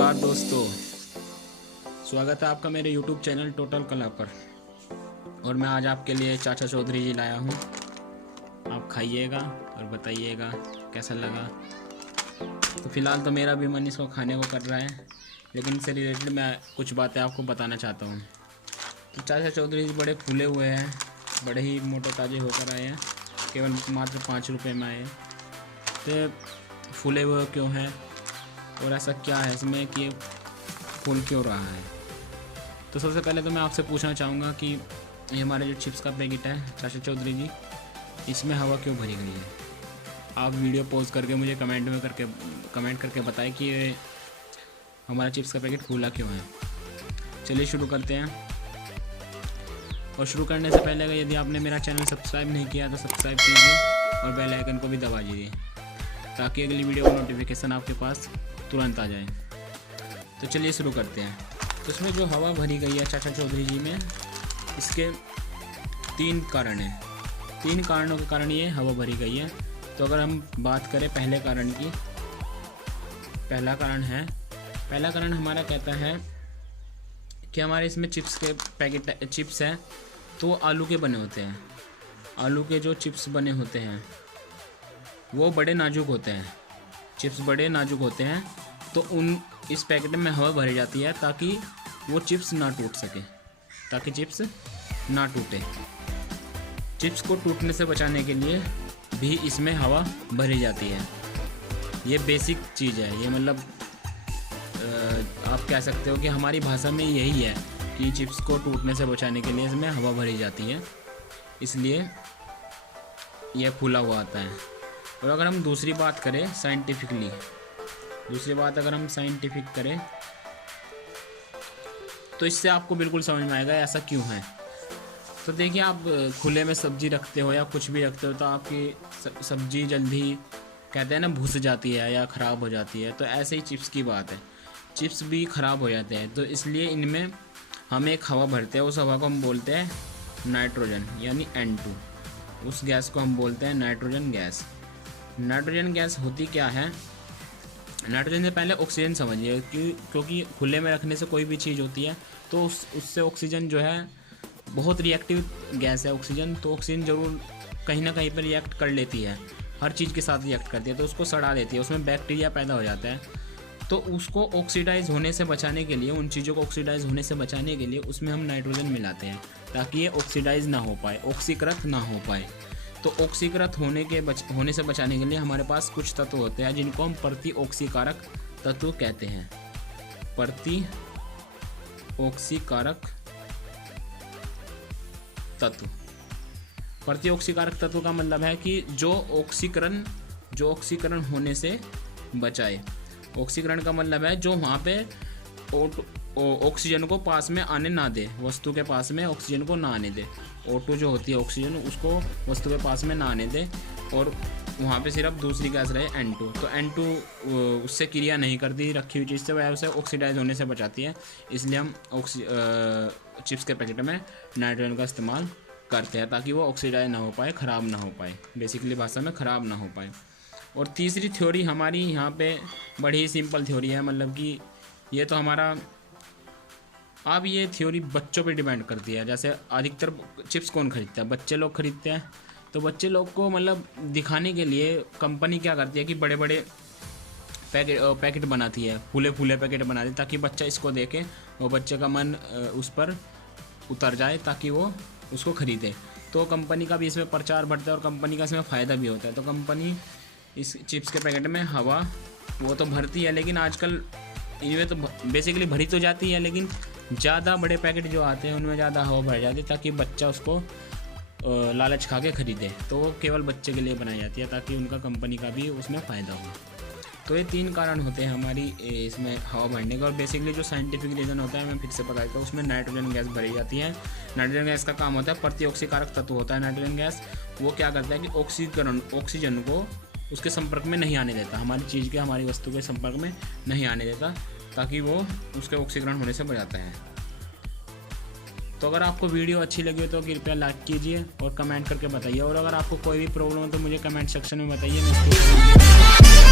नमस्कार दोस्तों, स्वागत है आपका मेरे YouTube चैनल टोटल कला पर। और मैं आज आपके लिए चाचा चौधरी जी लाया हूँ। आप खाइएगा और बताइएगा कैसा लगा। तो फिलहाल तो मेरा भी मन इसको खाने को कर रहा है, लेकिन इससे रिलेटेड मैं कुछ बातें आपको बताना चाहता हूँ। तो चाचा चौधरी जी बड़े फूले हुए हैं, बड़े ही मोटे ताजे होकर आए हैं, केवल मात्र 5 रुपये में आए। तो फूले हुए क्यों हैं और ऐसा क्या है इसमें कि फूल क्यों रहा है। तो सबसे पहले तो मैं आपसे पूछना चाहूँगा कि ये हमारे जो चिप्स का पैकेट है चाचा चौधरी जी, इसमें हवा क्यों भरी गई है। आप वीडियो पॉज करके मुझे कमेंट करके बताएं कि ये हमारा चिप्स का पैकेट फूला क्यों है। चलिए शुरू करते हैं। और शुरू करने से पहले अगर यदि आपने मेरा चैनल सब्सक्राइब नहीं किया तो सब्सक्राइब कीजिए और बेल आइकन को भी दबा दीजिए, ताकि अगली वीडियो का नोटिफिकेशन आपके पास तुरंत आ जाए। तो चलिए शुरू करते हैं। तो इसमें जो हवा भरी गई है चाचा चौधरी जी में, इसके 3 कारण हैं। 3 कारणों के कारण ये हवा भरी गई है। तो अगर हम बात करें पहले कारण की, पहला कारण हमारा कहता है कि हमारे इसमें चिप्स के पैकेट चिप्स हैं तो आलू के बने होते हैं। आलू के जो चिप्स बने होते हैं वो बड़े नाजुक होते हैं। चिप्स बड़े नाजुक होते हैं, तो इस पैकेट में हवा भरी जाती है ताकि वो चिप्स ना टूट सके, ताकि चिप्स ना टूटे। चिप्स को टूटने से बचाने के लिए भी इसमें हवा भरी जाती है। ये बेसिक चीज़ है। ये मतलब आप कह सकते हो कि हमारी भाषा में यही है कि चिप्स को टूटने से बचाने के लिए इसमें हवा भरी जाती है, इसलिए यह फूला हुआ आता है। और अगर हम दूसरी बात करें अगर हम साइंटिफिक करें तो इससे आपको बिल्कुल समझ में आएगा ऐसा क्यों है। तो देखिए, आप खुले में सब्जी रखते हो या कुछ भी रखते हो तो आपकी सब्जी जल्दी कहते हैं ना भुस जाती है या ख़राब हो जाती है। तो ऐसे ही चिप्स की बात है, चिप्स भी ख़राब हो जाते हैं। तो इसलिए इनमें हम एक हवा भरते हैं, उस हवा को हम बोलते हैं नाइट्रोजन यानी N2। उस गैस को हम बोलते हैं नाइट्रोजन गैस। नाइट्रोजन गैस होती क्या है, नाइट्रोजन से पहले ऑक्सीजन समझिए, क्योंकि खुले में रखने से कोई भी चीज़ होती है तो उससे ऑक्सीजन जो है बहुत रिएक्टिव गैस है ऑक्सीजन। तो ऑक्सीजन ज़रूर कहीं ना कहीं पर रिएक्ट कर लेती है, हर चीज़ के साथ रिएक्ट करती है, तो उसको सड़ा देती है, उसमें बैक्टीरिया पैदा हो जाता है। तो उसको ऑक्सीडाइज होने से बचाने के लिए, उन चीज़ों को ऑक्सीडाइज होने से बचाने के लिए उसमें हम नाइट्रोजन मिलाते हैं ताकि ये ऑक्सीडाइज ना हो पाए, ऑक्सीकृत ना हो पाए। तो ऑक्सीकृत होने से बचाने के लिए हमारे पास कुछ तत्व होते हैं जिनको हम प्रति ऑक्सीकारक तत्व कहते हैं। प्रति ऑक्सीकारक तत्व का मतलब है कि जो ऑक्सीकरण होने से बचाए। ऑक्सीकरण का मतलब है जो वहाँ पे ऑक्सीजन को पास में आने ना दे, वस्तु के पास में ऑक्सीजन को ना आने दे। O2 जो होती है ऑक्सीजन, उसको वस्तु के पास में ना आने दे और वहाँ पे सिर्फ दूसरी गैस रहे N2। तो N2 उससे क्रिया नहीं करती रखी हुई चीज़ से, वह उसे ऑक्सीडाइज होने से बचाती है। इसलिए हम चिप्स के पैकेट में नाइट्रोजन का इस्तेमाल करते हैं ताकि वो ऑक्सीडाइज ना हो पाए, ख़राब ना हो पाए, बेसिकली भाषा में ख़राब ना हो पाए। और तीसरी थ्योरी हमारी यहाँ पे बड़ी सिंपल थ्योरी है, मतलब कि ये तो हमारा, अब ये थ्योरी बच्चों पे डिपेंड करती है। जैसे अधिकतर चिप्स कौन खरीदता है, बच्चे लोग खरीदते हैं। तो बच्चे लोग को मतलब दिखाने के लिए कंपनी क्या करती है कि बड़े बड़े पैकेट बनाती है, फूले पैकेट बनाती है, ताकि बच्चा इसको देखे वो बच्चे का मन उस पर उतर जाए ताकि वो उसको खरीदे। तो कंपनी का भी इसमें प्रचार बढ़ता है और कंपनी का इसमें फ़ायदा भी होता है। तो कंपनी इस चिप्स के पैकेट में हवा वो तो भरती है, लेकिन आजकल इनमें तो बेसिकली भरी तो जाती है, लेकिन ज़्यादा बड़े पैकेट जो आते हैं उनमें ज़्यादा हवा भर जाती है ताकि बच्चा उसको लालच खा के ख़रीदे। तो वो केवल बच्चे के लिए बनाई जाती है ताकि उनका कंपनी का भी उसमें फ़ायदा हो। तो ये 3 कारण होते हैं हमारी इसमें हवा भरने का। और बेसिकली जो साइंटिफिक रीज़न होता है मैं फिर से बता देता हूँ, उसमें नाइट्रोजन गैस भरी जाती है। नाइट्रोजन गैस का काम होता है, प्रति ऑक्सीकारक तत्व होता है नाइट्रोजन गैस। वो क्या करता है कि ऑक्सीजन को उसके संपर्क में नहीं आने देता, हमारी चीज़ के, हमारी वस्तु के संपर्क में नहीं आने देता, ताकि वो उसके ऑक्सीकरण होने से बचाता है। तो अगर आपको वीडियो अच्छी लगी हो तो कृपया लाइक कीजिए और कमेंट करके बताइए। और अगर आपको कोई भी प्रॉब्लम हो तो मुझे कमेंट सेक्शन में बताइए, मैं